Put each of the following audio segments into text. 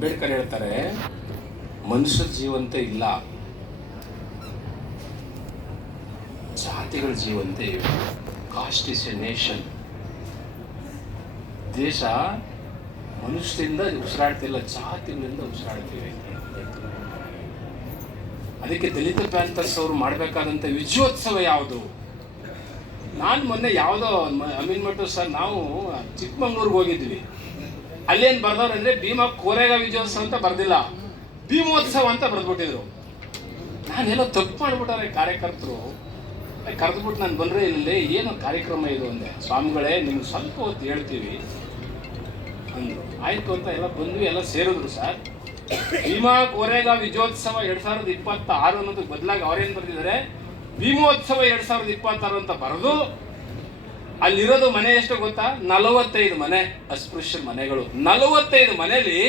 ಅಂಬೇಡ್ಕರ್ ಹೇಳ್ತಾರೆ, ಮನುಷ್ಯ ಜೀವಂತ ಇಲ್ಲ. ಜಾತಿಗಳ ಜೀವಂತ ಇವೆ. ಕಾಸ್ಟ್ ಇಸ್ ಎ ನೇಷನ್ ದೇಶ ಮನುಷ್ಯರಿಂದ ಉಸಿರಾಡ್ತಿಲ್ಲ, ಜಾತಿಗಳಿಂದ ಉಸಿರಾಡ್ತೀವಿ ಅದಕ್ಕೆ ದಲಿತ ಪ್ಯಾಂಥರ್ಸ್ ಅವರು ಮಾಡಬೇಕಾದಂಥ ವಿಜಯೋತ್ಸವ ಯಾವುದು? ನಾನು ಮೊನ್ನೆ ಯಾವುದೋ ಅಮೀನ್ ಮಟ್ಟು ಸರ್ ನಾವು ಚಿಕ್ಕಮಂಗ್ಳೂರ್ಗೆ ಹೋಗಿದ್ವಿ. ಅಲ್ಲೇನು ಬರ್ದವ್ರು ಭೀಮ ಕೋರೆಗ ವಿಜಯೋತ್ಸವ ಅಂತ ಬರ್ದಿಲ್ಲ. ಭೀಮೋತ್ಸವ ಅಂತ ಬರೆದ್ಬಿಟ್ಟಿದ್ರು. ನಾನೆಲ್ಲೋ ತಪ್ಪು ಮಾಡ್ಬಿಟ್ಟಾರೆ ಕಾರ್ಯಕರ್ತರು. ಕರೆದ್ಬಿಟ್ಟು ನಾನು ಬಂದರೆ ಇಲ್ಲಿ ಏನು ಕಾರ್ಯಕ್ರಮ ಇದು ಅಂದೆ. ಸ್ವಾಮಿಗಳೇ, ನಿಮ್ಗೆ ಸ್ವಲ್ಪ ಹೊತ್ತು ಹೇಳ್ತೀವಿ. ಅಂದರು. ಆಯಿತು ಅಂತ ಎಲ್ಲ ಬಂದ್ವಿ, ಎಲ್ಲ ಸೇರಿದ್ರು ಸರ್. ಭೀಮಾ ಕೋರೆಗ ವಿಜಯೋತ್ಸವ ಎರಡು ಸಾವಿರದ ಇಪ್ಪತ್ತಾರು ಅನ್ನೋದಕ್ಕೆ ಬದಲಾಗಿ ಅವ್ರೇನು ಬರೆದಿದ್ದಾರೆ? ಭೀಮೋತ್ಸವ ಎರಡ್ ಸಾವಿರದ ಇಪ್ಪತ್ತಾರು ಅಂತ ಬರೆದು ಅಲ್ಲಿರೋದು ಮನೆ ಎಷ್ಟು ಗೊತ್ತಾ? ನಲವತ್ತೈದು ಮನೆ, ಅಸ್ಪೃಶ್ಯ ಮನೆಗಳು. ನಲವತ್ತೈದು ಮನೆಯಲ್ಲಿ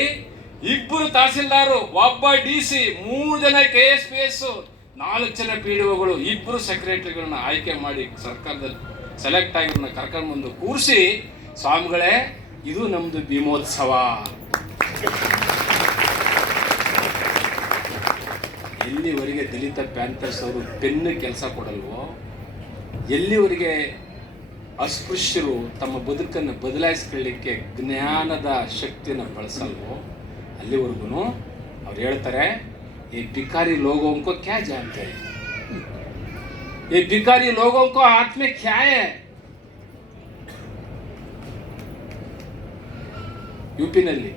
ಇಬ್ಬರು ತಹಸೀಲ್ದಾರು, ಒಬ್ಬ ಡಿ ಸಿ, ಮೂರು ಜನ ಕೆ ಎಸ್ ಪಿ ಎಸ್, ನಾಲ್ಕು ಜನ ಪಿ ಡಿ ಒಗಳು, ಇಬ್ಬರು ಸೆಕ್ರೆಟರಿಗಳನ್ನ ಆಯ್ಕೆ ಮಾಡಿ ಸರ್ಕಾರದಲ್ಲಿ ಸೆಲೆಕ್ಟ್ ಆಗಿರೋನ್ನ ಕರ್ಕೊಂಡು ಬಂದು ಕೂರಿಸಿ, ಸ್ವಾಮಿಗಳೇ, ಇದು ನಮ್ಮದು ಭೀಮೋತ್ಸವ. ಎಲ್ಲಿವರೆಗೆ ದಲಿತ ಪ್ಯಾಂಥರ್ಸ್ ಅವರು ಪೆನ್ನು ಕೆಲಸ ಕೊಡಲ್ವೋ, ಎಲ್ಲಿವರೆಗೆ ಅಸ್ಪೃಶ್ಯರು ತಮ್ಮ ಬದುಕನ್ನು ಬದಲಾಯಿಸ್ಕೊಳ್ಳಿಕ್ಕೆ ಜ್ಞಾನದ ಶಕ್ತಿಯನ್ನು ಬಳಸಲ್ವೋ, ಅಲ್ಲಿವರೆಗೂ ಅವ್ರು ಹೇಳ್ತಾರೆ, ಈ ಭಿಕಾರಿ ಲೋಗೋಂಕೋ ಕ್ಯಾ ಜಾನ್ತೆ ಈ ಭಿಕಾರಿ ಲೋಗೋಂಕೋ ಆತ್ಮೆ ಖ್ಯಾಯ. ಯು ಪಿನಲ್ಲಿ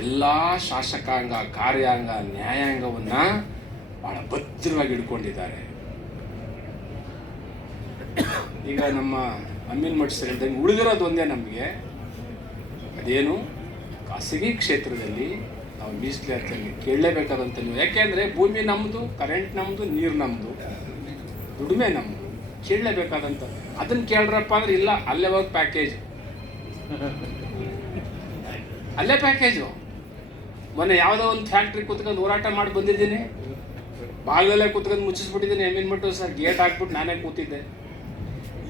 ಎಲ್ಲ ಶಾಸಕಾಂಗ, ಕಾರ್ಯಾಂಗ, ನ್ಯಾಯಾಂಗವನ್ನ ಬಹಳ ಭದ್ರವಾಗಿ ಇಟ್ಕೊಂಡಿದ್ದಾರೆ ಈಗ ನಮ್ಮ ಅಮ್ಮಿನ ಮಠ ಹೇಳ್ದಂಗೆ ಉಳಿದಿರೋದು ಒಂದೇ ನಮಗೆ. ಅದೇನು ಖಾಸಗಿ ಕ್ಷೇತ್ರದಲ್ಲಿ ನಾವು ಮೀಸಲಾತಿಯಲ್ಲಿ ಕೇಳಲೇಬೇಕಾದಂತ ನೀವು ಯಾಕೆಂದ್ರೆ ಭೂಮಿ ನಮ್ಮದು ಕರೆಂಟ್ ನಮ್ಮದು ನೀರು ನಮ್ಮದು ದುಡಿಮೆ ನಮ್ಮದು ಕೇಳಲೇಬೇಕಾದಂಥ ಅದನ್ನು ಕೇಳ್ರಪ್ಪ ಅಂದ್ರೆ ಇಲ್ಲ, ಅಲ್ಲೇ ಹೋಗಿ ಪ್ಯಾಕೇಜ್ ಅಲ್ಲೇ ಪ್ಯಾಕೇಜು ಮೊನ್ನೆ ಯಾವುದೋ ಒಂದು ಫ್ಯಾಕ್ಟ್ರಿ ಕೂತ್ಕೊಂಡು ಹೋರಾಟ ಮಾಡಿ ಬಂದಿದ್ದೀನಿ. ಬಾಗಿಲಲ್ಲೇ ಕೂತ್ಕೊಂಡು ಮುಚ್ಚಿಸ್ಬಿಟ್ಟಿದ್ದೀನಿ ಎಮ್ಮಿನ ಮಟ್ಟು ಸರ್. ಗೇಟ್ ಹಾಕ್ಬಿಟ್ಟು ನಾನೇ ಕೂತಿದ್ದೆ.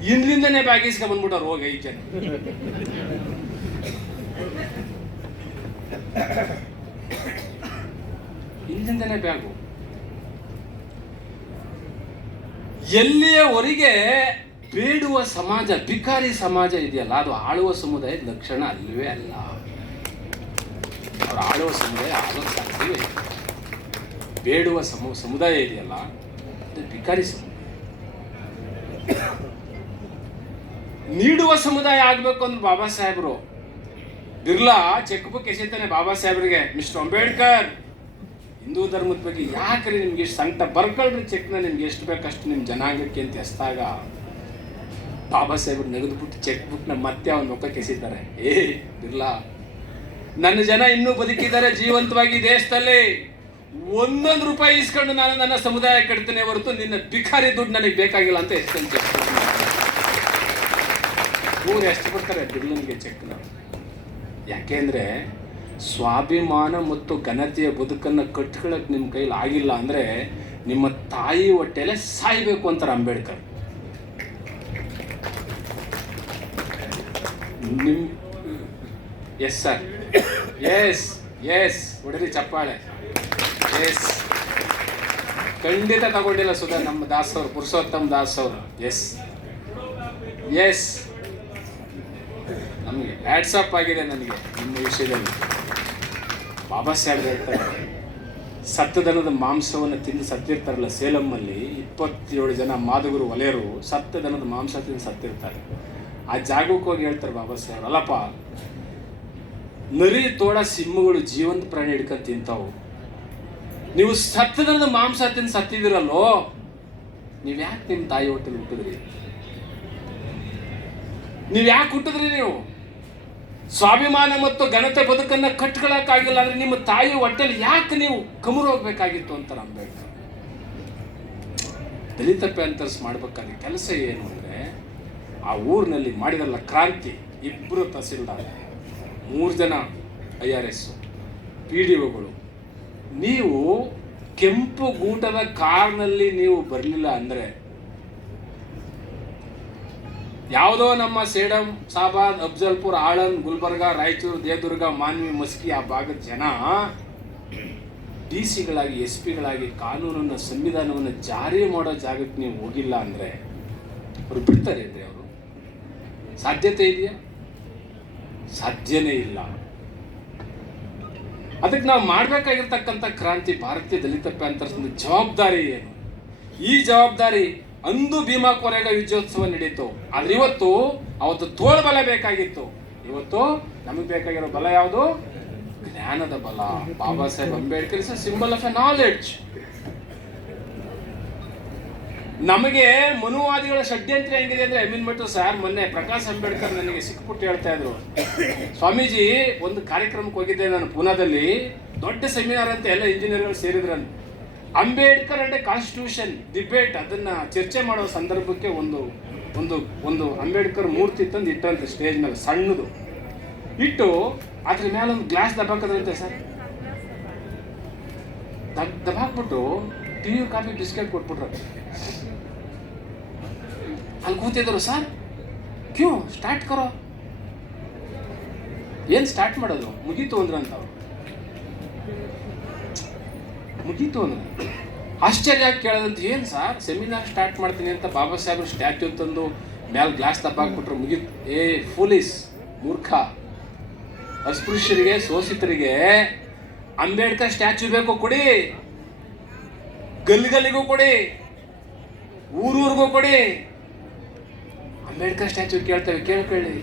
ಇಂದ್ಲಿಂದನೇ ಬ್ಯಾಗ್ ಇಸ್ಕೊಂಡ್ ಬಂದ್ಬಿಟ್ಟವ್ರು ಹೋಗಿ ಐದು ಜನ. ಇಂದಿಂದನೇ ಬ್ಯಾಗು. ಎಲ್ಲಿಯವರೆಗೆ ಬೇಡುವ ಸಮಾಜ, ಭಿಕಾರಿ ಸಮಾಜ ಇದೆಯಲ್ಲ, ಅದು ಆಳುವ ಸಮುದಾಯದ ಲಕ್ಷಣ ಅಲ್ಲವೇ ಅಲ್ಲ. ಅವ್ರು ಆಳುವ ಸಮುದಾಯ ಇಲ್ಲ. ಬೇಡುವ ಸಮು, ಸಮುದಾಯ ಇದೆಯಲ್ಲ, ಅದು ಭಿಕಾರಿ ಸಮುದಾಯ ನೀಡುವ ಸಮುದಾಯ ಆಗಬೇಕು ಅಂದ್ರೆ ಬಾಬಾ ಸಾಹೇಬರು. ಬಿರ್ಲಾ ಚೆಕ್ ಬುಕ್ ಎಸೆತಾನೆ ಬಾಬಾ ಸಾಹೇಬ್ರಿಗೆ, ಮಿಸ್ಟರ್ ಅಂಬೇಡ್ಕರ್, ಹಿಂದೂ ಧರ್ಮದ ಬಗ್ಗೆ ಯಾಕ್ರಿ ನಿಮ್ಗೆ ಇಷ್ಟು ಸಂಕಟ ಬರ್ಕೊಳ್ರಿ ಚೆಕ್ನ ನಿಮ್ಗೆ ಎಷ್ಟು ಬೇಕಷ್ಟು ನಿಮ್ಮ ಜನಾಂಗಕ್ಕೆ ಅಂತ ಎಸ್ದಾಗ ಬಾಬಾ ಸಾಹೇಬ್ರು ನೆಗೆದ್ಬಿಟ್ಟು ಚೆಕ್ ಬುಕ್ನ ಮತ್ತೆ ಅವನ ಮುಖಕ್ಕೆ ಎಸಿತಾರೆ. ಏ ಬಿರ್ಲಾ, ನನ್ನ ಜನ ಇನ್ನೂ ಬದುಕಿದ್ದಾರೆ ಜೀವಂತವಾಗಿ ದೇಶದಲ್ಲಿ. ಒಂದೊಂದು ರೂಪಾಯಿ ಇಸ್ಕೊಂಡು ನಾನು ನನ್ನ ಸಮುದಾಯ ಕಟ್ತೇನೆ ಹೊರತು ನಿನ್ನ ಭಿಕಾರಿ ದುಡ್ಡು ನನಗೆ ಬೇಕಾಗಿಲ್ಲ ಅಂತ ಎಷ್ಟೊಂದು ಊರು ಎಷ್ಟು ಕೊಡ್ತಾರೆ ಬಿರ್ಲನಿಗೆ ಚೆಕ್ನ ಯಾಕೆಂದರೆ ಸ್ವಾಭಿಮಾನ ಮತ್ತು ಘನತೆಯ ಬದುಕನ್ನು ಕಟ್ಕೊಳ್ಳೋಕೆ ನಿಮ್ಮ ಕೈಲಿ ಆಗಿಲ್ಲ ಅಂದರೆ ನಿಮ್ಮ ತಾಯಿ ಹೊಟ್ಟೆಲೆ ಸಾಯ್ಬೇಕು ಅಂತಾರೆ ಅಂಬೇಡ್ಕರ್. ನಿಮ್ ಎಸ್ ಸರ್ ಎಸ್ ಎಸ್ ಹೊಡೆದಿ ಚಪ್ಪಾಳೆ. ಎಸ್ ಖಂಡಿತ ತಗೊಂಡಿಲ್ಲ ಸುಧಾ, ನಮ್ಮ ದಾಸ್ ಅವರು ಪುರುಷೋತ್ತಮ್ ದಾಸ್ ಅವರು ಎಸ್ ಎಸ್ ವ್ಯಾಟ್ಸಪ್ ಆಗಿದೆ ನನಗೆ ನಿಮ್ಮ ವಿಷಯದಲ್ಲಿ. ಬಾಬಾ ಸಾಹೇಬ್ ಹೇಳ್ತಾರೆ ಸತ್ತದನದ ಮಾಂಸವನ್ನು ತಿಂದು ಸತ್ತಿರ್ತಾರಲ್ಲ ಸೇಲಮ್ಮಲ್ಲಿ ಇಪ್ಪತ್ತೇಳು ಜನ ಮಾದಗುರು, ಒಲೆಯರು ಸತ್ತದನದ ಮಾಂಸ ತಿಂದು ಸತ್ತಿರ್ತಾರೆ. ಆ ಜಾಗಕ್ಕೆ ಹೋಗಿ ಹೇಳ್ತಾರೆ ಬಾಬಾ ಸಾಹೇಬ್ ಅಲ್ಲಪ್ಪ, ನರಿ ತೋಡ ಸಿಂಹಗಳು ಜೀವಂತ ಪ್ರಾಣಿ ಹಿಡ್ಕೊಂಡು ತಿಂತಾವು. ನೀವು ಸತ್ತದನದ ಮಾಂಸ ತಿಂದು ಸತ್ತಿದಿರಲ್ಲೋ ನೀವು ಯಾಕೆ ನಿಮ್ಮ ತಾಯಿ ಹೊಟ್ಟೆಲಿ ಹುಟ್ಟಿದ್ರಿ? ನೀವು ಯಾಕೆ ಹುಟ್ಟಿದ್ರಿ ನೀವು? ಸ್ವಾಭಿಮಾನ ಮತ್ತು ಘನತೆ ಬದುಕನ್ನು ಕಟ್ಕೊಳ್ಳೋಕ್ಕಾಗಿಲ್ಲ ಅಂದ್ರೆ ನಿಮ್ಮ ತಾಯಿ ಹೊಟ್ಟೆಲಿ ಯಾಕೆ ನೀವು ಕಮರು ಹೋಗ್ಬೇಕಾಗಿತ್ತು ಅಂತಾರೆ ಅಂಬೇಡ್ಕರ್ ದಲಿತ ಪ್ಯಾಂಥರ್ಸ್ ಮಾಡ್ಬೇಕಾದ ಕೆಲಸ ಏನು ಅಂದ್ರೆ ಆ ಊರಿನಲ್ಲಿ ಮಾಡಿದಲ್ಲ ಕ್ರಾಂತಿ ಇಬ್ಬರು ತಹಸೀಲ್ದಾರ್, ಮೂರು ಜನ I R S, P D ಒಗಳು. ನೀವು ಕೆಂಪು ಗೂಟದ ಕಾರ್ನಲ್ಲಿ ನೀವು ಬರಲಿಲ್ಲ ಅಂದ್ರೆ ಯಾವುದೋ ನಮ್ಮ ಸೇಡಂ ಸಾಬಾದ್ ಅಫ್ಜಲ್ಪುರ್ ಆಳಂದ್ ಗುಲ್ಬರ್ಗ, ರಾಯಚೂರು, ದೇವದುರ್ಗ, ಮಾನ್ವಿ, ಮಸ್ಕಿ, ಆ ಭಾಗದ ಜನ ಡಿ ಸಿಗಳಾಗಿ, ಎಸ್ ಪಿಗಳಾಗಿ ಕಾನೂನನ್ನು, ಸಂವಿಧಾನವನ್ನು ಜಾರಿ ಮಾಡೋ ಜಾಗಕ್ಕೆ ನೀವು ಹೋಗಿಲ್ಲ ಅಂದರೆ ಅವರು ಬಿಡ್ತಾರೆ ಅಂದರೆ ಅವರು. ಸಾಧ್ಯತೆ ಇದೆಯಾ? ಸಾಧ್ಯನೇ ಇಲ್ಲ. ಅದಕ್ಕೆ ನಾವು ಮಾಡಬೇಕಾಗಿರ್ತಕ್ಕಂಥ ಕ್ರಾಂತಿ ಭಾರತೀಯ ದಲಿತ ಪ್ಯಾಂಥರ್ಸ್ ಜವಾಬ್ದಾರಿ ಏನು? ಈ ಜವಾಬ್ದಾರಿ ಅಂದು ಭೀಮಾ ಕೊರೆಗ ವಿಜಯೋತ್ಸವ ನಡೀತು. ಆದ್ರೆ ಇವತ್ತು ಅವತ್ತು ತೋಳ ಬಲ ಬೇಕಾಗಿತ್ತು. ಇವತ್ತು ನಮಗೆ ಬೇಕಾಗಿರೋ ಬಲ ಯಾವುದು? ಜ್ಞಾನದ ಬಲ. Baba Saheb Ambedkar is symbol of a knowledge. ನಮಗೆ ಮನುವಾದಿಗಳ ಷಡ್ಯಂತ್ರ ಹೆಂಗಿದೆ ಅಂದ್ರೆ ಐ ಮೀನ್ ಸರ್ ಮೊನ್ನೆ ಪ್ರಕಾಶ್ ಅಂಬೇಡ್ಕರ್ ನನಗೆ ಸಿಕ್ಬಿಟ್ಟು ಹೇಳ್ತಾ ಇದ್ರು. ಸ್ವಾಮೀಜಿ, ಒಂದು ಕಾರ್ಯಕ್ರಮಕ್ಕೆ ಹೋಗಿದ್ದೆ ನಾನು ಪೂನಾದಲ್ಲಿ. ದೊಡ್ಡ ಸೆಮಿನಾರ್ ಅಂತ ಎಲ್ಲ ಇಂಜಿನಿಯರ್ಗಳು ಸೇರಿದ್ರಂತ. ಅಂಬೇಡ್ಕರ್ ಅಂಡ್ ಕಾನ್ಸ್ಟಿಟ್ಯೂಷನ್ ಡಿಬೇಟ್ ಅದನ್ನ ಚರ್ಚೆ ಮಾಡೋ ಸಂದರ್ಭಕ್ಕೆ ಒಂದು ಒಂದು ಒಂದು ಅಂಬೇಡ್ಕರ್ ಮೂರ್ತಿ ತಂದು ಇಟ್ಟಂತೆ ಸ್ಟೇಜ್ ಮೇಲೆ, ಸಣ್ಣದು. ಇಟ್ಟು ಅದ್ರ ಮೇಲೆ ಒಂದು ಗ್ಲಾಸ್ ದಬಾಕದ್ರಂತೆ ಸರ್. ದಬ್ ದಬಾಕ್ಬಿಟ್ಟು ಟೀ ಕಾಫಿ ಬಿಸ್ಕೆಟ್ ಕೊಟ್ಬಿಟ್ರು. ಅಲ್ಲಿ ಕೂತಿದ್ರು, ಸರ್, ಕ್ಯೂ, ಸ್ಟಾರ್ಟ್ ಕರೋ. ಏನ್ ಸ್ಟಾರ್ಟ್ ಮಾಡೋದು? ಮುಗೀತು ಅಂದ್ರಂತ ಅವ್ರು. ಮುಗೀತು ಅಂದ್ರೆ. ಆಶ್ಚರ್ಯ ಕೇಳೋದಂತ ಏನು ಸರ್ ಸೆಮಿನಾರ್ ಸ್ಟಾರ್ಟ್ ಮಾಡ್ತೀನಿ ಅಂತ ಬಾಬಾ ಸಾಹೇಬ್ರು ಸ್ಟ್ಯಾಚ್ಯೂ ತಂದು ಮ್ಯಾಲ ಗ್ಲಾಸ್ ತಪ್ಪಾಕ್ಬಿಟ್ರು ಮುಗೀತು. ಏ ಫುಲಿಸ್ ಮೂರ್ಖ. ಅಸ್ಪೃಶ್ಯರಿಗೆ ಶೋಷಿತರಿಗೆ ಅಂಬೇಡ್ಕರ್ ಸ್ಟ್ಯಾಚ್ಯೂ ಬೇಕು ಕೊಡಿ. ಗಲ್ಲಿಗಲ್ಲಿಗೂ ಕೊಡಿ. ಊರೂರಿಗೂ ಕೊಡಿ. ಅಂಬೇಡ್ಕರ್ ಸ್ಟ್ಯಾಚ್ಯೂ ಕೇಳ್ತೇವೆ ಕೇಳ್ಕೊಳ್ಳಿ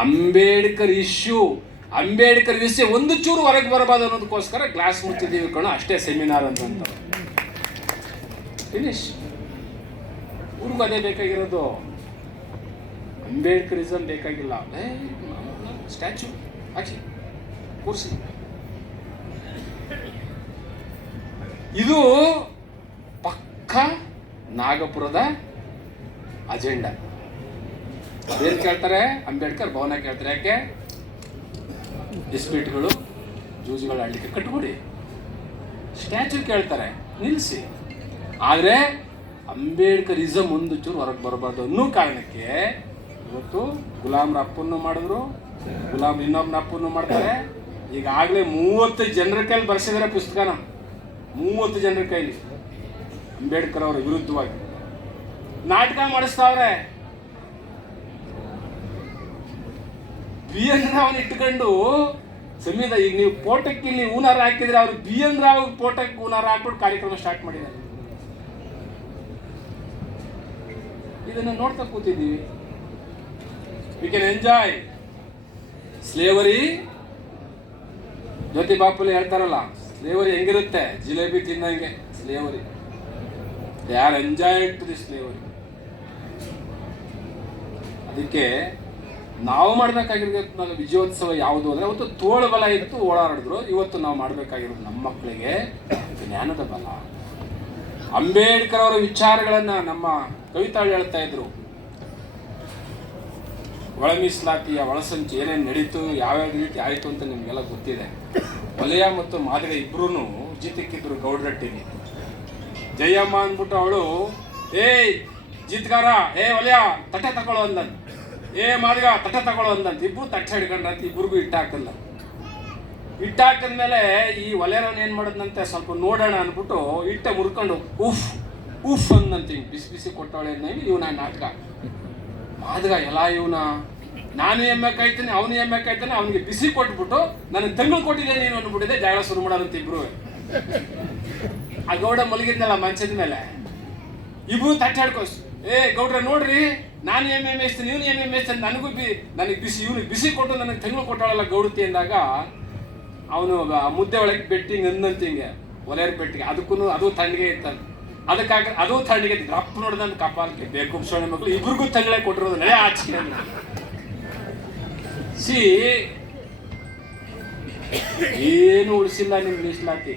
ಅಂಬೇಡ್ಕರ್ ಇಶ್ಯೂ ಅಂಬೇಡ್ಕರ್ ವಿಷಯ ಒಂದು ಚೂರು ಹೊರಗೆ ಬರಬಾರ್ದು ಅನ್ನೋದಕ್ಕೋಸ್ಕರ ಗ್ಲಾಸ್ ಮುಚ್ಚಿದ್ದೀವಿ ಕಣ, ಅಷ್ಟೇ ಸೆಮಿನಾರ್ ಅಂತ ಫಿನಿಶ್ ಊರಿಗೂ ಅದೇ ಬೇಕಾಗಿರೋದು. ಅಂಬೇಡ್ಕರಿಸಮ್ ಬೇಕಾಗಿಲ್ಲ. ಸ್ಟ್ಯಾಚ್ಯೂ ಹಾಕಿ, ಕೂರಿಸಿ. ಇದು ಪಕ್ಕ ನಾಗಪುರದ ಅಜೆಂಡಾ. ಅದೇನು ಕೇಳ್ತಾರೆ? ಅಂಬೇಡ್ಕರ್ ಭವನ ಕೇಳ್ತಾರೆ. ಯಾಕೆ? ಡಿಸ್ಪ್ಯೂಟ್ಗಳು ಜೂಜುಗಳು ಆಡಲಿಕ್ಕೆ ಕಟ್ಕೊಡಿ ಸ್ಟ್ಯಾಚು ಕೇಳ್ತಾರೆ, ನಿಲ್ಲಿಸಿ. ಆದರೆ ಅಂಬೇಡ್ಕರಿಸಮ್ ಒಂದು ಚೂರು ಹೊರಗೆ ಬರಬಾರ್ದು ಅನ್ನೋ ಕಾರಣಕ್ಕೆ ಇವತ್ತು ಗುಲಾಮ್ರ ಅಪ್ಪನ್ನು ಮಾಡಿದ್ರು. ಗುಲಾಮ್ ಇನ್ನೊಬ್ಬನ ಅಪ್ಪನ್ನು ಮಾಡ್ತಾರೆ. ಈಗಾಗಲೇ ಮೂವತ್ತು ಜನರ ಕೈಲಿ ಬರ್ಸಿದಾರೆ ಪುಸ್ತಕನ. ಮೂವತ್ತು ಜನರ ಕೈಲಿ. ಅಂಬೇಡ್ಕರ್ ಅವರ ವಿರುದ್ಧವಾಗಿ. ನಾಟಕ ಮಾಡಿಸ್ತಾವ್ರೆ. ಬಿ ಎನ್ ರಾವ್ನ ಇಟ್ಕೊಂಡು ಸಂವಿಧಾನ ಈಗ ನೀವು ಪೋಟಕ್ಕೆ ಇಲ್ಲಿ ಊನಾರ ಹಾಕಿದ್ರೆ ಅವ್ರು ಬಿ ಎನ್ ರಾವ್ ಪೋಟಕ್ಕೆ ಹೂನಾರ ಹಾಕ್ಬಿಟ್ಟು ಕಾರ್ಯಕ್ರಮ ಸ್ಟಾರ್ಟ್ ಮಾಡಿದ್ದಾರೆ. ಇದನ್ನು ನೋಡ್ತಾ ಕೂತಿದ್ದೀವಿ. We can enjoy slavery Jyotiba Phule ಹೇಳ್ತಾರಲ್ಲ, ಸ್ಲೇವರಿ ಹೆಂಗಿರುತ್ತೆ? ಜಿಲೇಬಿ ತಿನ್ನಂಗೆ, ಸ್ಲೇವರಿ. ಯಾರು ಎಂಜಾಯ್ ಟು ದಿ ಸ್ಲೇವರಿ ಅದಕ್ಕೆ ನಾವು ಮಾಡಬೇಕಾಗಿರೋ ವಿಜಯೋತ್ಸವ ಯಾವುದು ಅಂದರೆ ಅವತ್ತು ತೋಳು ಬಲ ಇತ್ತು, ಓಡಾಡಿದ್ರು. ಇವತ್ತು ನಾವು ಮಾಡಬೇಕಾಗಿರೋದು ನಮ್ಮ ಮಕ್ಕಳಿಗೆ ಜ್ಞಾನದ ಬಲ. ಅಂಬೇಡ್ಕರ್ ಅವರ ವಿಚಾರಗಳನ್ನು ನಮ್ಮ ಕವಿತಾಳು ಹೇಳ್ತಾ ಇದ್ರು. ಒಳ ಮೀಸಲಾತಿಯ ಒಳಸಂಚು ಏನೇನು ನಡೀತು, ಯಾವ್ಯಾವ ರೀತಿ ಆಯಿತು ಅಂತ ನಿಮಗೆಲ್ಲ ಗೊತ್ತಿದೆ. ವಲಯ ಮತ್ತು ಮಾದರಿ ಇಬ್ರು ಜೀತಕ್ಕಿದ್ರು ಗೌಡ್ರಟ್ಟಿಗೆ. ಜಯಮ್ಮ ಅಂದ್ಬಿಟ್ಟು ಅವಳು, ಏಯ್ ಜಿತ್ಗಾರ ಏ ವಲಯ ತಟ್ಟೆ ತಗೊಳ್ಳೋ ಅಂದಂತ ಏ ಮಾದಿಗ ತಟ್ಟೆ ತಗೊಳ್ಳೋ ಅಂದಂತ. ಇಬ್ರು ತಟ್ಟೆ ಹಿಡ್ಕೊಂಡ್ರಂತ ಹಾಕಂದ ಇಟ್ಟಾಕಲ್ಲ ಇಟ್ಟಾಕಿದ್ಮೇಲೆ ಈ ಒಲೆರವನ್ ಏನು ಮಾಡದ್ನಂತೆ? ಸ್ವಲ್ಪ ನೋಡೋಣ ಅಂದ್ಬಿಟ್ಟು ಇಟ್ಟೆ ಮುರ್ಕೊಂಡು ಉಫ್ ಉಫ್ ಅಂದಂತೆ ಬಿಸಿ ಬಿಸಿ ಕೊಟ್ಟವಳೆ ಇವನ ನಾಟಕ. ಮಾದಿಗ ಎಲ್ಲ ಇವನ? ನಾನು ಎಮ್ಮೆ ಕಾಯ್ತೀನಿ, ಅವನು ಎಮ್ಮೆ ಕಾಯ್ತಾನೆ, ಅವನಿಗೆ ಬಿಸಿ ಕೊಟ್ಬಿಟ್ಟು ನನಗೆ ತಂಗಳು ಕೊಟ್ಟಿದ್ದೆ ನೀನು ಅಂದ್ಬಿಟ್ಟಿದೆ ಜಗಳ ಶುರು ಮಾಡೋದಂತ ಇಬ್ರು. ಆ ಗೌಡ ಮಲಗಿದ್ನಲ್ಲ ಮಂಚದ ಮೇಲೆ. ಇಬ್ರು ತಟ್ಟಾಡ್ಕೋಸ್ ಏ ಗೌಡ್ರ ನೋಡ್ರಿ ನಾನು ಎಂ ಎಂ ಎಸ್ ಇವನು ಎಂ ಎಂ ಎಸ್ ನನಗೂ ಬಿ ನನಗೆ ಬಿಸಿ ಇವನಿಗೆ ಬಿಸಿ ಕೊಟ್ಟು ನನಗೆ ತಂಗಳು ಕೊಟ್ಟವಳಲ್ಲ ಗೌಡತಿ ಅಂದಾಗ, ಅವನು ಮುದ್ದೆ ಒಳಗೆ ಬೆಟ್ಟಿ ಹಿಂಗೆ ಒಲೆಯರ್ ಬೆಟ್ಟಿಗೆ. ಅದಕ್ಕೂ ಅದು ತಣ್ಣಗೆ ಇತ್ತಂತ. ಅದಕ್ಕಾಗ ಅದು ತಣ್ಣಗೆ. ರಪ್ಪ ನನ್ನ ಕಪಾಲಕ್ಕೆ ಬೇಕು ಸಣ್ಣ ಮಕ್ಕಳು ಇಬ್ರಿಗೂ ತಂಗಳೆ ಕೊಟ್ಟಿರೋದು ನಡೆ ಆಚೆ ಸಿ, ಏನು ಉಳಿಸಿಲ್ಲ ನಿಮ್ಮ ಮೀಸಲಾತಿ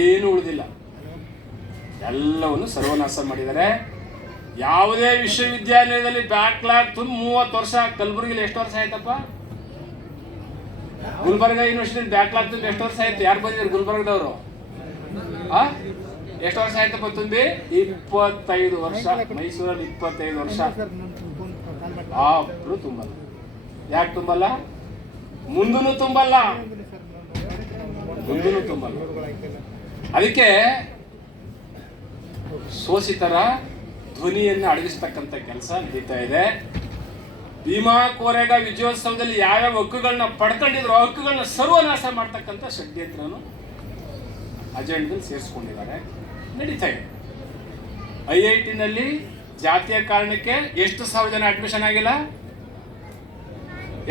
ಏನು ಉಳಿದಿಲ್ಲ. ಎಲ್ಲವನ್ನು ಸರ್ವನಾಶ ಮಾಡಿದ್ದಾರೆ. ಯಾವುದೇ ವಿಶ್ವವಿದ್ಯಾಲಯದಲ್ಲಿ ಬ್ಯಾಕ್ಲಾಗ್ ತುಂಬ ಮೂವತ್ತು ವರ್ಷ ಕಲಬುರಗಿಲಿ ಎಷ್ಟು ವರ್ಷ ಆಯ್ತಪ್ಪ? ಗುಲ್ಬರ್ಗ ಯೂನಿವರ್ಸಿಟಿ ಬ್ಯಾಕ್ಲಾಗ್ ತುಂಬ ಎಷ್ಟು ವರ್ಷ ಆಯ್ತು? ಯಾರು ಬಂದಿದ್ರು ಗುಲ್ಬರ್ಗದವರು? ಆ? ಎಷ್ಟು ವರ್ಷ ಆಯ್ತಪ್ಪ ತುಂಬಿ? ಇಪ್ಪತ್ತೈದು ವರ್ಷ. ಮೈಸೂರಲ್ಲಿ ಇಪ್ಪತ್ತೈದು ವರ್ಷ. ಯಾರು ತುಂಬಲ್ಲ. ಯಾಕೆ ತುಂಬಲ್ಲ? ಮುಂದೂ ತುಂಬಲ್ಲ. ಮುಂದೂ ತುಂಬಲ್ಲ. ಅದಕ್ಕೆ ಶೋಷಿತರ ಧ್ವನಿಯನ್ನು ಅಡಗಿಸ್ತಕ್ಕಂಥ ಕೆಲಸ ನಡೀತಾ ಇದೆ. ಭೀಮಾ ಕೋರೆಗ ವಿಜಯೋತ್ಸವದಲ್ಲಿ ಯಾವ್ಯಾವ ಹಕ್ಕುಗಳನ್ನ ಪಡ್ಕೊಂಡಿದ್ರು, ಆ ಹಕ್ಕುಗಳನ್ನ ಸರ್ವನಾಶ ಮಾಡ್ತಕ್ಕಂಥ ಷಡ್ಯಂತ್ರನು ಅಜೆಂಡದಲ್ಲಿ ಸೇರಿಸ್ಕೊಂಡಿದ್ದಾರೆ. ನಡೀತಾ ಇದೆ. ಐ ಐ ಟಿನಲ್ಲಿ ಜಾತಿಯ ಕಾರಣಕ್ಕೆ ಎಷ್ಟು ಸಾವಿರ ಜನ ಅಡ್ಮಿಷನ್ ಆಗಿಲ್ಲ?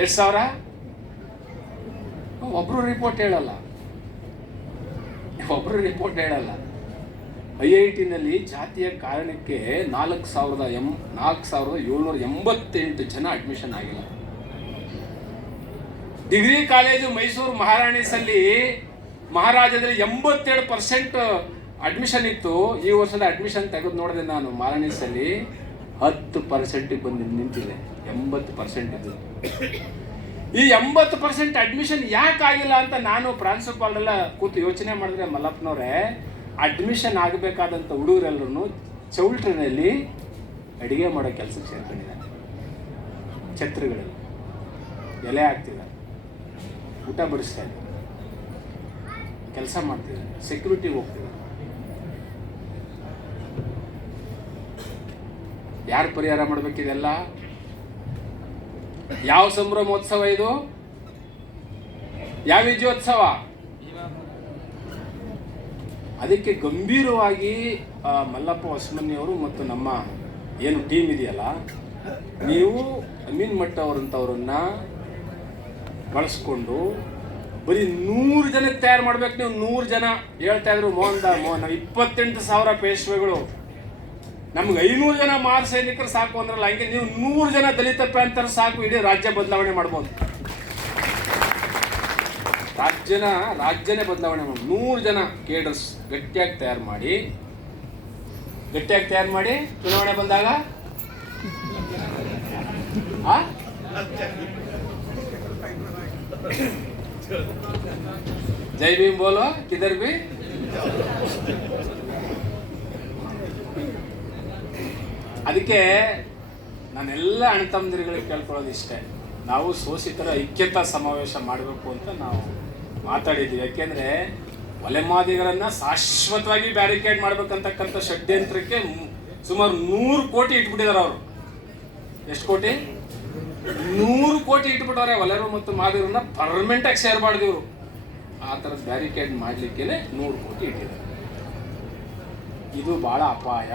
ಎಷ್ಟು ಸಾವಿರ? ಒಬ್ರು ರಿಪೋರ್ಟ್ ಹೇಳಲ್ಲ. ಒಬ್ರು ರಿಪೋರ್ಟ್ ಹೇಳಲ್ಲ. ಐ ಐ ಟಿನಲ್ಲಿ ಜಾತಿಯ ಕಾರಣಕ್ಕೆ ನಾಲ್ಕು ಸಾವಿರದ ಎಂ, ನಾಲ್ಕು ಸಾವಿರದ ಏಳ್ನೂರ ಎಂಬತ್ತೆಂಟು ಜನ ಅಡ್ಮಿಷನ್ ಆಗಿಲ್ಲ. ಡಿಗ್ರಿ ಕಾಲೇಜು ಮೈಸೂರು ಮಹಾರಾಣಿಸಲ್ಲಿ ಮಹಾರಾಜದಲ್ಲಿ ಎಂಬತ್ತೇಳು ಪರ್ಸೆಂಟ್ ಅಡ್ಮಿಷನ್ ಇತ್ತು. ಈ ವರ್ಷದ ಅಡ್ಮಿಷನ್ ತೆಗೆದು ನೋಡಿದೆ ನಾನು, ಮಹಾರಾಣಿಸಲ್ಲಿ ಹತ್ತು ಪರ್ಸೆಂಟಿಗೆ ಬಂದು ನಿಂತಿದೆ. ಎಂಬತ್ತು ಪರ್ಸೆಂಟ್ ಇದು ಈ ಎಂಬತ್ತು ಪರ್ಸೆಂಟ್ ಅಡ್ಮಿಷನ್ ಯಾಕೆ ಆಗಿಲ್ಲ ಅಂತ ನಾನು ಪ್ರಾಂಶುಪಾಲರೆಲ್ಲ ಕೂತು ಯೋಚನೆ ಮಾಡಿದ್ರೆ ಮಲ್ಲಪ್ಪನವ್ರೆ ಅಡ್ಮಿಷನ್ ಆಗಬೇಕಾದಂಥ ಹುಡುಗರೆಲ್ಲರೂ ಚೌಲ್ಟ್ರಿನಲ್ಲಿ ಅಡುಗೆ ಮಾಡೋ ಕೆಲಸಕ್ಕೆ ಸೇರ್ಕೊಂಡಿದ್ದಾರೆ. ಛತ್ರಿಗಳಲ್ಲಿ. ಎಲೆ ಹಾಕ್ತಿದ್ದಾರೆ. ಊಟ ಬಡಿಸ್ತಾ ಇದ್ದಾರೆ. ಕೆಲಸ ಮಾಡ್ತಿದ್ದಾರೆ. ಸೆಕ್ಯೂರಿಟಿಗೆ ಹೋಗ್ತಿದ್ದಾರೆ. ಯಾರು ಪರಿಹಾರ ಮಾಡಬೇಕಿದೆಲ್ಲ ಯಾವ ಸಂಭ್ರಮೋತ್ಸವ ಇದು? ಯಾವ ವಿಜಯೋತ್ಸವ? ಅದಕ್ಕೆ ಗಂಭೀರವಾಗಿ ಮಲ್ಲಪ್ಪ ಹೊಸಮನಿಯವರು ಮತ್ತು ನಮ್ಮ ಏನು ಟೀಮ್ ಇದೆಯಲ್ಲ, ನೀವು ಅಮೀನ್ ಮಟ್ಟ ಅವರಂಥವ್ರನ್ನ ಬಳಸ್ಕೊಂಡು ಬರೀ ನೂರು ಜನ ತಯಾರು ಮಾಡ್ಬೇಕು ನೀವು, ನೂರು ಜನ ಹೇಳ್ತಾ ಇದ್ರು ಮೋಹನ್ ದಾ ಮೋಹನ್ ಇಪ್ಪತ್ತೆಂಟು ಸಾವಿರ ಪೇಶ್ವೆಗಳು. ನಮ್ಗೆ ಐನೂರು ಜನ ಮಾರ್ ಸೈನಿಕರು ಸಾಕು ಅಂದ್ರಲ್ಲ, ಹಂಗೆ ನೀವು ನೂರು ಜನ ದಲಿತ ಪ್ರಾಂತರ ಸಾಕು, ಇಡೀ ರಾಜ್ಯ ಬದಲಾವಣೆ ಮಾಡ್ಬೋದು. ರಾಜ್ಯನ, ರಾಜ್ಯನೇ ಬದಲಾವಣೆ ಮಾಡಿ. ನೂರು ಜನ ಕೇಡರ್ಸ್ ಗಟ್ಟಿಯಾಗಿ ತಯಾರು ಮಾಡಿ, ಗಟ್ಟಿಯಾಗಿ ತಯಾರು ಮಾಡಿ ಚುನಾವಣೆ ಬಂದಾಗ? ಜೈ ಭೀಮ್ ಬೋಲೋ, ಕಿದರ್ ಬಿ ಅದಕ್ಕೆ ನಾನೆಲ್ಲ ಅಣ್ಣತಮ್ಮಂದಿರುಗಳಿಗೆ ಕೇಳ್ಕೊಳ್ಳೋದು ಇಷ್ಟೇ. ನಾವು ಸೋಸಿತರ ಐಕ್ಯತಾ ಸಮಾವೇಶ ಮಾಡಬೇಕು ಅಂತ ನಾವು ಮಾತಾಡಿದ್ವಿ. ಯಾಕೆಂದ್ರೆ ಒಲೆಮಾದಿಗಳನ್ನ ಶಾಶ್ವತವಾಗಿ ಬ್ಯಾರಿಕೇಡ್ ಮಾಡ್ಬೇಕಂತಕ್ಕಂಥ ಷಡ್ಯಂತ್ರಕ್ಕೆ ಸುಮಾರು ನೂರು ಕೋಟಿ ಇಟ್ಬಿಟ್ಟಿದ್ದಾರೆ ಅವರು. ಎಷ್ಟು ಕೋಟಿ? ನೂರು ಕೋಟಿ ಇಟ್ಬಿಟ್ಟವ್ರೆ ಒಲೆರು ಮತ್ತು ಮಾದಿರನ್ನ ಪರ್ಮನೆಂಟ್ ಆಗಿ ಸೇರ್ಬಾರ್ದು ಇವರು. ಆ ಥರದ ಬ್ಯಾರಿಕೇಡ್ ಮಾಡ್ಲಿಕ್ಕೆ ನೂರು ಕೋಟಿ ಇಟ್ಟಿದ್ದಾರೆ. ಇದು ಬಹಳ ಅಪಾಯ.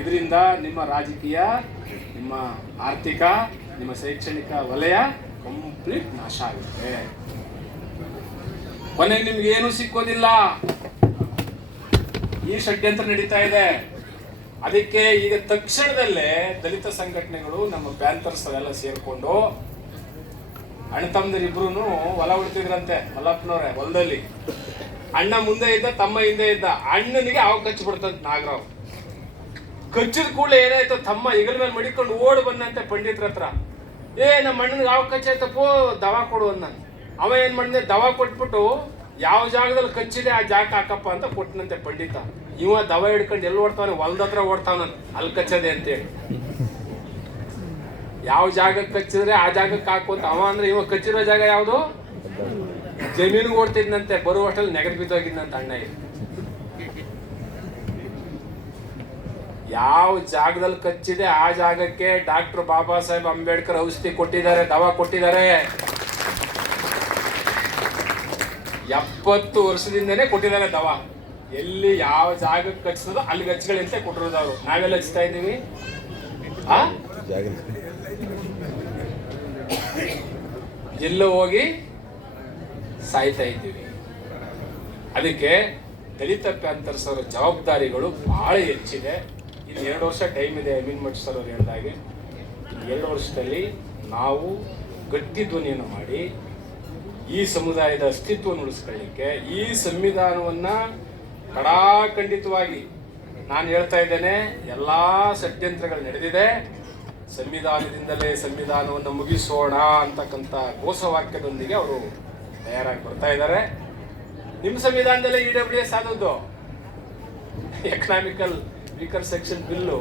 ಇದರಿಂದ ನಿಮ್ಮ ರಾಜಕೀಯ, ನಿಮ್ಮ ಆರ್ಥಿಕ, ನಿಮ್ಮ ಶೈಕ್ಷಣಿಕ ವಲಯ ಕಂಪ್ಲೀಟ್ ನಾಶ ಆಗುತ್ತೆ ಕೊನೆಗೆ ನಿಮ್ಗೆ ಏನು ಸಿಕ್ಕೋದಿಲ್ಲ. ಈ ಷಡ್ಯಂತ್ರ ನಡೀತಾ ಇದೆ. ಅದಕ್ಕೆ ಈಗ ತಕ್ಷಣದಲ್ಲೇ ದಲಿತ ಸಂಘಟನೆಗಳು ನಮ್ಮ ಪ್ಯಾಂಥರ್ಸ್ ಎಲ್ಲ ಸೇರ್ಕೊಂಡು ಅಣ್ಣತಮ್ಮದಿರಿಬ್ರು ಹೊಲ ಉಡ್ತಿದ್ರಂತೆ ಮಲ್ಲಪ್ಪನವ್ರೆ, ಹೊಲದಲ್ಲಿ. ಅಣ್ಣ ಮುಂದೆ ಇದ್ದ, ತಮ್ಮ ಹಿಂದೆ ಇದ್ದ. ಅಣ್ಣನಿಗೆ ಅವ್ ಕಚ್ಚಿ ಬಿಡ್ತಂತ ನಾಗರಾವ್. ಕಚ್ಚಿದ ಕೂಡಲೇ ಏನಾಯ್ತು, ತಮ್ಮ ಹೆಗಲ ಮೇಲೆ ಮಡಿಕೊಂಡು ಓಡ್ ಬಂದಂತೆ ಪಂಡಿತರ ಹತ್ರ. ಏ ನಮ್ಮ ಮಣ್ಣಿನ ಯಾವ ಕಚ್ಚಾಯ್ತಪ್ಪೋ? ದವಾ ಕೊಡು ಅಂದ ಅವ ಏನು ಮಾಡಿದೆ? ದವಾ ಕೊಟ್ಬಿಟ್ಟು ಯಾವ ಜಾಗದಲ್ಲಿ ಕಚ್ಚಿದೆ ಆ ಜಾಗ ಹಾಕಪ್ಪ ಅಂತ ಕೊಟ್ಟನಂತೆ ಪಂಡಿತ. ಇವ ದವ ಹಿಡ್ಕೊಂಡು ಎಲ್ಲಿ ಓಡ್ತಾನೆ ಹೊಲ್ದ ಹತ್ರ ಓಡ್ತಾವನ ಅಲ್ಲಿ ಕಚ್ಚದೆ ಅಂತೇಳಿ. ಯಾವ ಜಾಗಕ್ಕೆ ಕಚ್ಚಿದ್ರೆ ಆ ಜಾಗಕ್ಕೆ ಹಾಕೋತ ಅವ ಅಂದ್ರೆ ಇವ ಕಚ್ಚಿರೋ ಜಾಗ ಯಾವುದು? ಜಮೀನು ಓಡ್ತಿದ್ನಂತೆ. ಬರುವಷ್ಟಲ್ಲಿ ನೆಗದು ಬಿದ್ದೋಗಿದ್ನಂತ ಅಣ್ಣ ಯಾವ ಜಾಗದಲ್ಲಿ ಕಚ್ಚಿದೆ ಆ ಜಾಗಕ್ಕೆ ಡಾಕ್ಟರ್ ಬಾಬಾ ಸಾಹೇಬ್ ಅಂಬೇಡ್ಕರ್ ಔಷಧಿ ಕೊಟ್ಟಿದ್ದಾರೆ, ದವಾ ಕೊಟ್ಟಿದ್ದಾರೆ. ಎಪ್ಪತ್ತು ವರ್ಷದಿಂದನೇ ಕೊಟ್ಟಿದ್ದಾರೆ ದವಾ. ಎಲ್ಲಿ ಯಾವ ಜಾಗಕ್ಕೆ ಕಚ್ಚಿದ್ರು ಅಲ್ಲಿ ಗಚ್ಚಗಳಂತೆ ಕೊಟ್ಟಿರೋದು ಅವರು. ನಾವೆಲ್ಲ ಹಚ್ತಾ ಇದ್ದೀವಿ. ಎಲ್ಲೋ ಹೋಗಿ ಸಾಯ್ತಾ ಇದ್ದೀವಿ. ಅದಕ್ಕೆ ದಲಿತ ಪ್ಯಾಂಥರ್ಸ್ ಅವರ ಜವಾಬ್ದಾರಿಗಳು ಬಹಳ ಹೆಚ್ಚಿದೆ. ಇನ್ನು ಎರಡು ವರ್ಷ ಟೈಮ್ ಇದೆ ಅಮೀನ್ ಮಠ ಸರ್ ಅವ್ರು ಹೇಳಿದಾಗೆ. ಎರಡು ವರ್ಷದಲ್ಲಿ ನಾವು ಗಟ್ಟಿ ಧ್ವನಿಯನ್ನು ಮಾಡಿ ಈ ಸಮುದಾಯದ ಅಸ್ತಿತ್ವವನ್ನು ಉಳಿಸ್ಕೊಳ್ಳಿಕ್ಕೆ, ಈ ಸಂವಿಧಾನವನ್ನ ಕಡಾಖಂಡಿತವಾಗಿ ನಾನು ಹೇಳ್ತಾ ಇದ್ದೇನೆ, ಎಲ್ಲಾ ಷಡ್ಯಂತ್ರಗಳು ನಡೆದಿದೆ. ಸಂವಿಧಾನದಿಂದಲೇ ಸಂವಿಧಾನವನ್ನು ಮುಗಿಸೋಣ ಅಂತಕ್ಕಂಥ ಘೋಷವಾಕ್ಯದೊಂದಿಗೆ ಅವರು ತಯಾರಾಗಿ ಬರ್ತಾ ಇದ್ದಾರೆ. ನಿಮ್ಮ ಸಂವಿಧಾನದಲ್ಲೇ ಇ ಡಬ್ಲ್ಯೂ ಎಸ್ ಆದದ್ದು. ಎಕನಾಮಿಕಲ್ ವೀಕರ್ ಸೆಕ್ಷನ್ ಬಿಲ್ಲು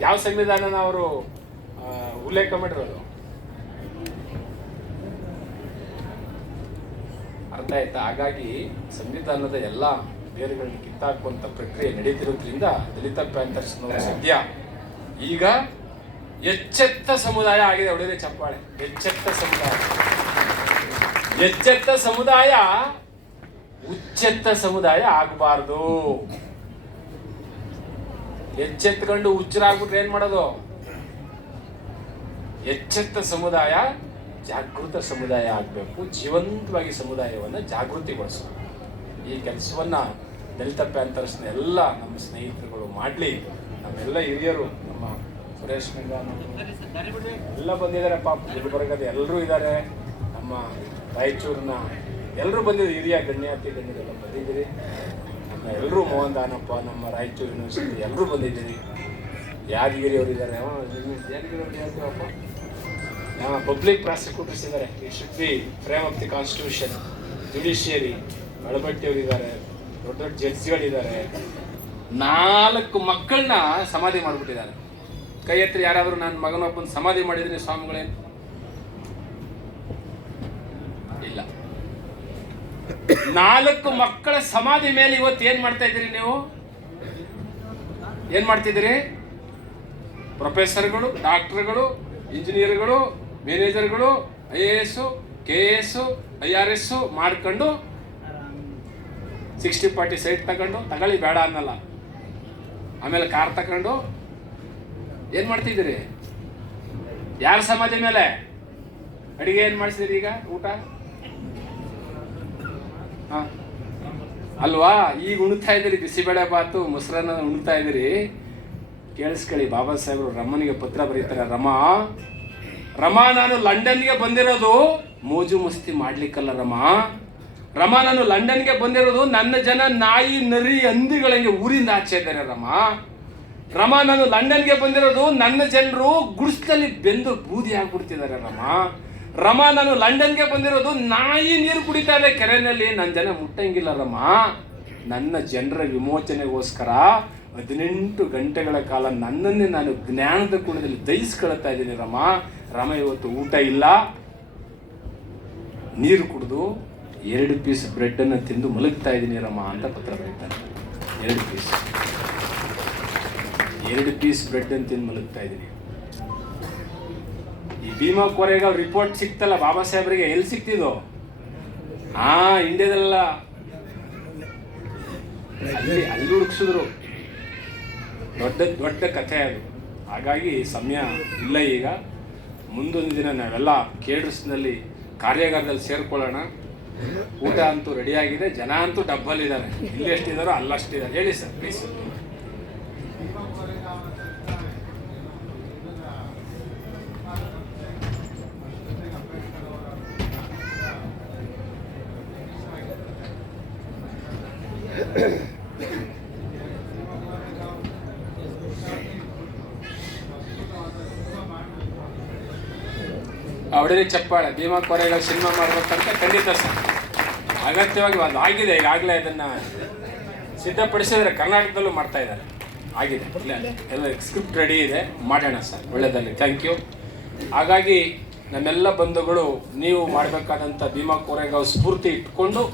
ಯಾವ ಸಂವಿಧಾನನ ಅವರು ಉಲ್ಲೇಖ ಮಾಡಿರೋದು? ಅರ್ಥ ಆಯ್ತಾ? ಹಾಗಾಗಿ ಸಂವಿಧಾನದ ಎಲ್ಲ ಬೇರುಗಳನ್ನ ಕಿತ್ತಾಕುವಂತ ಪ್ರಕ್ರಿಯೆ ನಡೀತಿರೋದ್ರಿಂದ ದಲಿತ ಪ್ಯಾಂಥರ್ಸ್ನವರು ಸದ್ಯ ಈಗ ಎಚ್ಚೆತ್ತ ಸಮುದಾಯ ಆಗಿದೆ ಒಳ್ಳೆ ಚಪ್ಪಾಳೆ. ಎಚ್ಚೆತ್ತ ಸಮುದಾಯ. ಎಚ್ಚೆತ್ತ ಸಮುದಾಯ, ಉಚ್ಚೆತ್ತ ಸಮುದಾಯ ಆಗಬಾರ್ದು. ಎಚ್ಚೆತ್ಕೊಂಡು ಹುಚ್ಚರಾಗ್ಬಿಟ್ರೆ ಏನ್ ಮಾಡೋದು? ಎಚ್ಚೆತ್ತ ಸಮುದಾಯ, ಜಾಗೃತ ಸಮುದಾಯ ಆಗಬೇಕು. ಜೀವಂತವಾಗಿ ಸಮುದಾಯವನ್ನು ಜಾಗೃತಿಗೊಳಿಸಬೇಕು ಈ ಕೆಲಸವನ್ನ ದಲಿತ ಪ್ಯಾಂಥರ್ಸ್ನ ಎಲ್ಲ ನಮ್ಮ ಸ್ನೇಹಿತರುಗಳು ಮಾಡಲಿ. ನಮ್ಮೆಲ್ಲ ಹಿರಿಯರು, ನಮ್ಮ ಸುರೇಶ್ ಎಲ್ಲ ಬಂದಿದ್ದಾರೆ ಪಾಪ. ಗುಲ್ಬರ್ಗದ ಎಲ್ಲರೂ ಇದ್ದಾರೆ. ನಮ್ಮ ರಾಯಚೂರಿನ ಎಲ್ಲರೂ ಬಂದಿದ್ದಾರೆ. ಹಿರಿಯ ಗಣ್ಯಾತಿ ಗಣ್ಯರೆಲ್ಲ ಬಂದಿದ್ದೀರಿ. ಎಲ್ಲರೂ ಮೋಹನ್ ದಾನಪ್ಪ ನಮ್ಮ ರಾಯಚೂರು ಯೂನಿವರ್ಸಿಟಿ ಎಲ್ಲರೂ ಬಂದಿದ್ದೀರಿ. ಯಾದಗಿರಿ ಅವರಿದ್ದಾರೆ ನಮ್ಮ ಪಬ್ಲಿಕ್ ಪ್ರಾಸಿಕ್ಯೂಟರ್ಸ್ ಇದ್ದಾರೆ. It should of the constitution judiciary Balabatti ಅವರು ಇದ್ದಾರೆ ದೊಡ್ಡ ದೊಡ್ಡ ಜಡ್ಜ್ಗಳಿದ್ದಾರೆ. ನಾಲ್ಕು ಮಕ್ಕಳನ್ನ ಸಮಾಧಿ ಮಾಡಿಬಿಟ್ಟಿದ್ದಾರೆ. ಕೈ ಹತ್ರ ಯಾರಾದರೂ ನನ್ನ ಮಗನೊಬ್ಬನ ಸಮಾಧಿ ಮಾಡಿದ್ದೀನಿ ಸ್ವಾಮಿಗಳೇನು ಇಲ್ಲ ನಾಲ್ಕು ಮಕ್ಕಳ ಸಮಾಧಿ ಮೇಲೆ ಇವತ್ತು ಏನ್ ಮಾಡ್ತಾ ಇದ್ದೀರಿ ನೀವು? ಏನ್ ಮಾಡ್ತಿದ್ದೀರಿ ಪ್ರೊಫೆಸರ್ಗಳು, ಡಾಕ್ಟರ್ಗಳು, ಇಂಜಿನಿಯರ್ಗಳು, ಮ್ಯಾನೇಜರ್ಗಳು, I A S, K S, I R S ಮಾಡ್ಕೊಂಡು ಸಿಕ್ಸ್ಟಿ ಫಾರ್ಟಿ ಸೈಟ್ ತಗೊಂಡು, ತಗೊಳ್ಳಿ ಬೇಡ ಅನ್ನಲ್ಲ. ಆಮೇಲೆ ಕಾರ್ ತಗೊಂಡು, ಏನ್ ಮಾಡ್ತಿದ್ದೀರಿ ಯಾರ ಸಮಾಧಿ ಮೇಲೆ? ಅಡಿಗೆ ಏನ್ ಮಾಡ್ಸಿದಿರಿ ಈಗ? ಊಟ. ಅಲ್ವಾ? ಈಗ ಉಣ್ತಾ ಇದ್ದೀರಿ, ಬಿಸಿಬೇಳೆ ಬಾತು, ಮೊಸರನ್ನ ಉಣ್ತಾ ಇದ್ದೀರಿ. ಕೇಳಿಸ್ಕೊಳ್ಳಿ, ಬಾಬಾ ಸಾಹೇಬರು ರಮನಿಗೆ ಪತ್ರ ಬರೀತಾರೆ, ರಮ. ರಮ, ನಾನು ಲಂಡನ್ಗೆ ಬಂದಿರೋದು ಮೋಜು ಮಸ್ತಿ ಮಾಡ್ಲಿಕ್ಕಲ್ಲ ರಮ. ರಮಾ, ನಾನು ಲಂಡನ್ಗೆ ಬಂದಿರೋದು ನನ್ನ ಜನ ನಾಯಿ, ನರಿ, ಹಂದಿಗಳಂಗೆ ಊರಿಂದ ಆಚೆ ಇದ್ದಾರೆ ರಮ. ರಮ, ನಾನು ಲಂಡನ್ಗೆ ಬಂದಿರೋದು ನನ್ನ ಜನರು ಗುಡಿಸ್ಲಲ್ಲಿ ಬೆಂದು ಬೂದಿ ಆಗ್ಬಿಡ್ತಿದ್ದಾರೆ ರಮ. ರಮ ನಾನು ಲಂಡನ್ಗೆ ಬಂದಿರೋದು ನಾಯಿ ನೀರು ಕುಡಿತಾ ಇದೆ. ಕೆರೆನಲ್ಲಿ ನನ್ನ ಜನ ಮುಟ್ಟಂಗಿಲ್ಲ ರಮ. ನನ್ನ ಜನರ ವಿಮೋಚನೆಗೋಸ್ಕರ ಹದಿನೆಂಟು ಗಂಟೆಗಳ ಕಾಲ ನನ್ನನ್ನೇ ನಾನು ಜ್ಞಾನದ ಕುಣದಲ್ಲಿ ದಯಿಸ್ಕೊಳ್ತಾ ಇದ್ದೀನಿ ರಮ. ರಮ, ಇವತ್ತು ಊಟ ಇಲ್ಲ. ನೀರು ಕುಡಿದು ಎರಡು ಪೀಸ್ ಬ್ರೆಡ್ ಅನ್ನು ತಿಂದು ಮಲಗ್ತಾ ಇದ್ದೀನಿ ರಮ ಅಂತ ಪತ್ರ ಬರೀತಾನೆ. ಎರಡು ಪೀಸ್. ಎರಡು ಪೀಸ್ ಬ್ರೆಡ್ ಅಂತ ತಿಂದು ಮಲಗ್ತಾ ಇದ್ದೀನಿ. ಭೀಮಾ ಕೊರೆಗ ರಿಪೋರ್ಟ್ ಸಿಕ್ತಲ್ಲ, ಬಾಬಾ ಸಾಹೇಬ್ರಿಗೆ ಎಲ್ಲಿ ಸಿಕ್ತಿದ್ದು ಹಾ ಇಂಡಿಯಾದಲ್ಲ ಅಲ್ಲಿ ಅಲ್ಲಿ ಹುಡುಕ್ಸಿದ್ರು. ದೊಡ್ಡ ದೊಡ್ಡ ಕಥೆ ಅದು. ಹಾಗಾಗಿ ಸಮಯ ಇಲ್ಲ ಈಗ. ಮುಂದೊಂದು ದಿನ ನಾವೆಲ್ಲ ಕೇಡರ್ಸ್ನಲ್ಲಿ ಕಾರ್ಯಾಗಾರದಲ್ಲಿ ಸೇರ್ಕೊಳ್ಳೋಣ. ಊಟ ಅಂತೂ ರೆಡಿಯಾಗಿದೆ ಜನ ಅಂತೂ ಡಬ್ಬಲ್ಲಿದ್ದಾರೆ. ಇಲ್ಲಿ ಎಷ್ಟಿದಾರೋ ಅಲ್ಲಷ್ಟಿದ್ದಾರೆ. ಹೇಳಿ ಸರ್ ಪ್ಲೀಸ್ ಅವಡೇ ಚಪ್ಪಾಳೆ, ಭೀಮಾ ಕೊರೆಗಳ ಸಿನಿಮಾ ಮಾಡ್ಬೇಕಂತ ಖಂಡಿತ ಸರ್. ಅಗತ್ಯವಾಗಿ ಅದು ಆಗಿದೆ, ಈಗಾಗಲೇ ಅದನ್ನ ಸಿದ್ಧಪಡಿಸಿದ್ರೆ ಕರ್ನಾಟಕದಲ್ಲೂ ಮಾಡ್ತಾ ಇದ್ದಾರೆ. ಆಗಿದೆ ಎಲ್ಲ ಸ್ಕ್ರಿಪ್ಟ್ ರೆಡಿ ಇದೆ, ಮಾಡೋಣ ಸರ್, ಒಳ್ಳೆಯದಲ್ಲಿ. ಥ್ಯಾಂಕ್ ಯು ಹಾಗಾಗಿ ನಮ್ಮೆಲ್ಲ ಬಂಧುಗಳು, ನೀವು ಮಾಡಬೇಕಾದಂಥ ಭೀಮಾ ಕೋರೆಗಾವ್ ಸ್ಫೂರ್ತಿ ಇಟ್ಕೊಂಡು